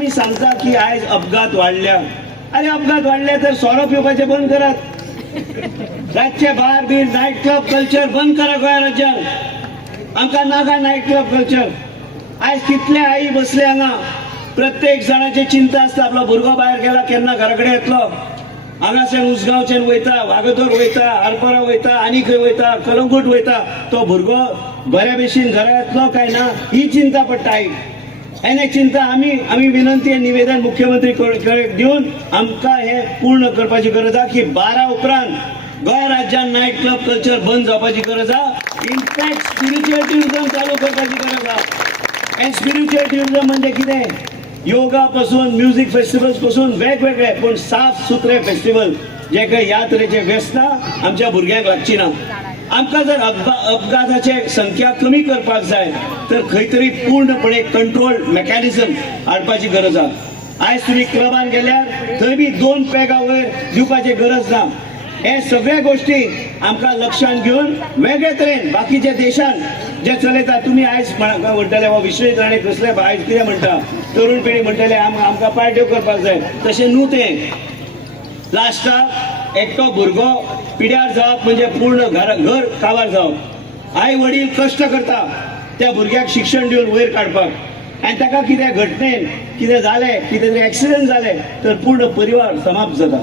आमी सांगता की आयज अपघात वाडल्या. अरे अपघात वाडले तर सोरो पिवपाचे बंद करात. रातचे बार बीर नायट क्लब कल्चर बंद करा गोंया राज्यात. आमकां नाका नायट क्लब कल्चर. आयज कितले आई बसले हांगा. प्रत्येक जणाची चिंता आसता आपलो भुरगो भायर गेला केन्ना घरा कडेन येतलो. हांगाच्यान उसगांवच्यान वयता, वागतोर वयता, आरपोरा वयता, आनी खंय वयता, कलंगूट वयता. तो भुरगो बऱ्या भशेन घरा येतलो काय ना ही चिंता पडटा आईक. एने चिंता आमी विनंती निवेदन मुख्यमंत्री कडेन दिवन आमकां हे पूर्ण करपाची गरज आसा की 12 उपरांत गोंय राज्यात नायट क्लब कल्चर बंद जावपाची गरज आसा. इनफॅक्ट स्पिरिच्युअल टुरिझम चालू करपाची गरज आसा. एंड स्पिरिच्युअल टुरिझम म्हणजे कितें? योगा पासून म्युझिक फेस्टिवल्स पासून वेगवेगळे पण साफ सुथरे फेस्टिवल जे काही ह्या तरेचे व्यसना आमच्या भुरग्यांक लागची ना. आमकां जर अपघाताची संख्या कमी करपाक जाय तर खंय तरी पूर्णपणे कंट्रोल मेकॅनिझम हाडपाची गरज आसा. आयज तुम्ही क्लबान गेल्यार थंय बी 2 पेगा वयर दिवपाची गरज ना. हे सगळे गोष्टी आमकां लक्षांत घेवन वेगळे तरेन बाकीच्या देशान जे चलयता. तुम्ही आयज म्हणटले हो विश्वेश राणे कसले आयज कितें म्हणटा तरुण पिढी म्हणटले आमकां पार्ट्यो करपाक जाय. तशें न्हू तें. लास्टाक एकटो भुरगो पिड्यार जावप म्हणजे पूर्ण घर काबार जावप. आई वडील कश्ट करता त्या भुरग्याक शिक्षण दिवन वयर काडपाक आनी ताका कितें घटनेन कितें जालें कितें तरी एक्सिडेंट जालें तर पूर्ण परिवार समाप्त जाता.